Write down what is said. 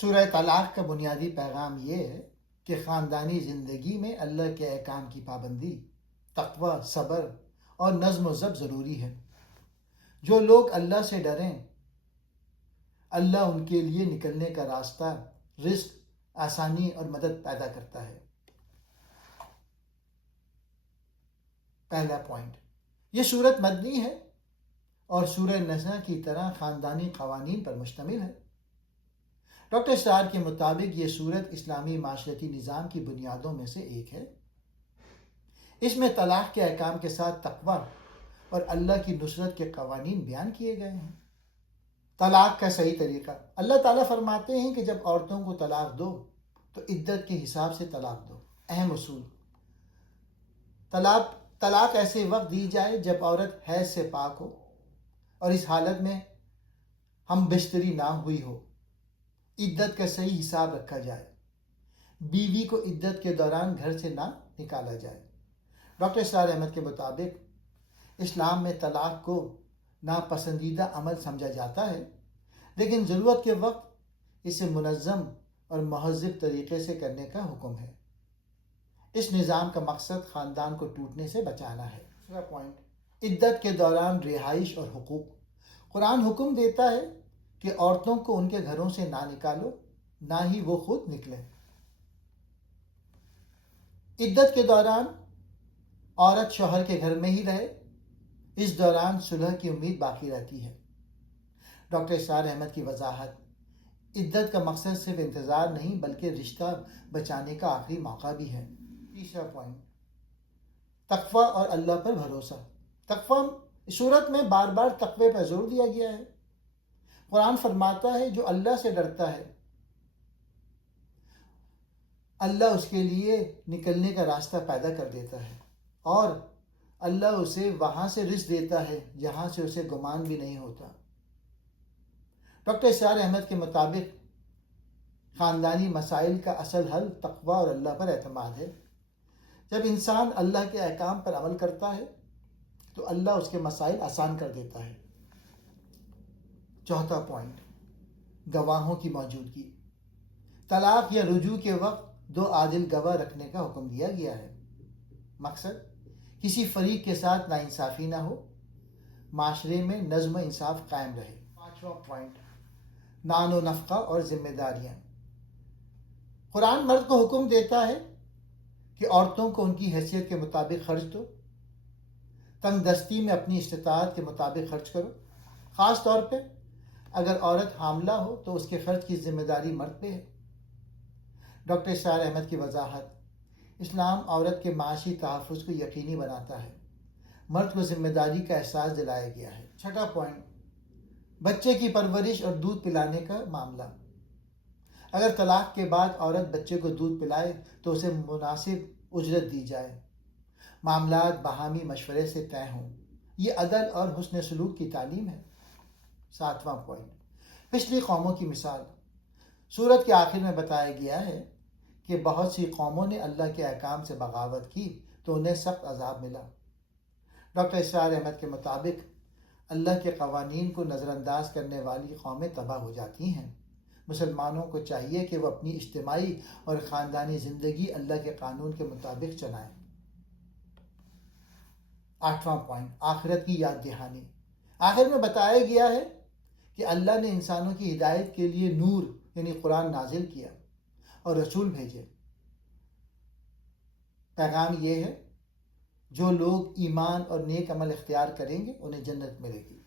سورہ طلاق کا بنیادی پیغام یہ ہے کہ خاندانی زندگی میں اللہ کے احکام کی پابندی، تقوی، صبر اور نظم و ضبط ضروری ہے۔ جو لوگ اللہ سے ڈریں، اللہ ان کے لیے نکلنے کا راستہ، رزق، آسانی اور مدد پیدا کرتا ہے۔ پہلا پوائنٹ، یہ سورت مدنی ہے اور سورہ نساء کی طرح خاندانی قوانین پر مشتمل ہے۔ ڈاکٹر اسرار کے مطابق یہ سورت اسلامی معاشرتی نظام کی بنیادوں میں سے ایک ہے۔ اس میں طلاق کے احکام کے ساتھ تقوی اور اللہ کی نصرت کے قوانین بیان کیے گئے ہیں۔ طلاق کا صحیح طریقہ، اللہ تعالیٰ فرماتے ہیں کہ جب عورتوں کو طلاق دو تو عدت کے حساب سے طلاق دو۔ اہم اصول، طلاق ایسے وقت دی جائے جب عورت حیض سے پاک ہو اور اس حالت میں ہم بستری نہ ہوئی ہو۔ عدت کا صحیح حساب رکھا جائے۔ بیوی کو عدت کے دوران گھر سے نہ نکالا جائے۔ ڈاکٹر اسرار احمد کے مطابق اسلام میں طلاق کو ناپسندیدہ عمل سمجھا جاتا ہے، لیکن ضرورت کے وقت اسے منظم اور مہذب طریقے سے کرنے کا حکم ہے۔ اس نظام کا مقصد خاندان کو ٹوٹنے سے بچانا ہے۔ دوسرا پوائنٹ، عدت کے دوران رہائش اور حقوق۔ قرآن حکم دیتا ہے کہ عورتوں کو ان کے گھروں سے نہ نکالو، نہ ہی وہ خود نکلیں۔ عدت کے دوران عورت شوہر کے گھر میں ہی رہے، اس دوران صلح کی امید باقی رہتی ہے۔ ڈاکٹر اسرار احمد کی وضاحت، عدت کا مقصد صرف انتظار نہیں بلکہ رشتہ بچانے کا آخری موقع بھی ہے۔ تیسرا پوائنٹ، تقوی اور اللہ پر بھروسہ۔ تقوی سورت میں بار بار تقوی پر زور دیا گیا ہے۔ قرآن فرماتا ہے جو اللہ سے ڈرتا ہے اللہ اس کے لیے نکلنے کا راستہ پیدا کر دیتا ہے اور اللہ اسے وہاں سے رزق دیتا ہے جہاں سے اسے گمان بھی نہیں ہوتا۔ ڈاکٹر اسرار احمد کے مطابق خاندانی مسائل کا اصل حل تقوی اور اللہ پر اعتماد ہے۔ جب انسان اللہ کے احکام پر عمل کرتا ہے تو اللہ اس کے مسائل آسان کر دیتا ہے۔ چوتھا پوائنٹ، گواہوں کی موجودگی۔ طلاق یا رجوع کے وقت 2 عادل گواہ رکھنے کا حکم دیا گیا ہے۔ مقصد، کسی فریق کے ساتھ ناانصافی نہ ہو، معاشرے میں نظم و انصاف قائم رہے۔ پانچواں پوائنٹ، نان و نفقہ اور ذمہ داریاں۔ قرآن مرد کو حکم دیتا ہے کہ عورتوں کو ان کی حیثیت کے مطابق خرچ دو۔ تنگ دستی میں اپنی استطاعت کے مطابق خرچ کرو۔ خاص طور پہ اگر عورت حاملہ ہو تو اس کے خرچ کی ذمہ داری مرد پہ ہے۔ ڈاکٹر اسرار احمد کی وضاحت، اسلام عورت کے معاشی تحفظ کو یقینی بناتا ہے، مرد کو ذمہ داری کا احساس دلایا گیا ہے۔ چھٹا پوائنٹ، بچے کی پرورش اور دودھ پلانے کا معاملہ۔ اگر طلاق کے بعد عورت بچے کو دودھ پلائے تو اسے مناسب اجرت دی جائے، معاملات باہمی مشورے سے طے ہوں۔ یہ عدل اور حسن سلوک کی تعلیم ہے۔ ساتواں پوائنٹ، پچھلی قوموں کی مثال۔ سورت کے آخر میں بتایا گیا ہے کہ بہت سی قوموں نے اللہ کے احکام سے بغاوت کی تو انہیں سخت عذاب ملا۔ ڈاکٹر اسرار احمد کے مطابق اللہ کے قوانین کو نظر انداز کرنے والی قومیں تباہ ہو جاتی ہیں۔ مسلمانوں کو چاہیے کہ وہ اپنی اجتماعی اور خاندانی زندگی اللہ کے قانون کے مطابق چلائیں۔ آٹھواں پوائنٹ، آخرت کی یاد دہانی۔ آخر میں بتایا گیا ہے کہ اللہ نے انسانوں کی ہدایت کے لیے نور یعنی قرآن نازل کیا اور رسول بھیجے۔ پیغام یہ ہے، جو لوگ ایمان اور نیک عمل اختیار کریں گے انہیں جنت ملے گی۔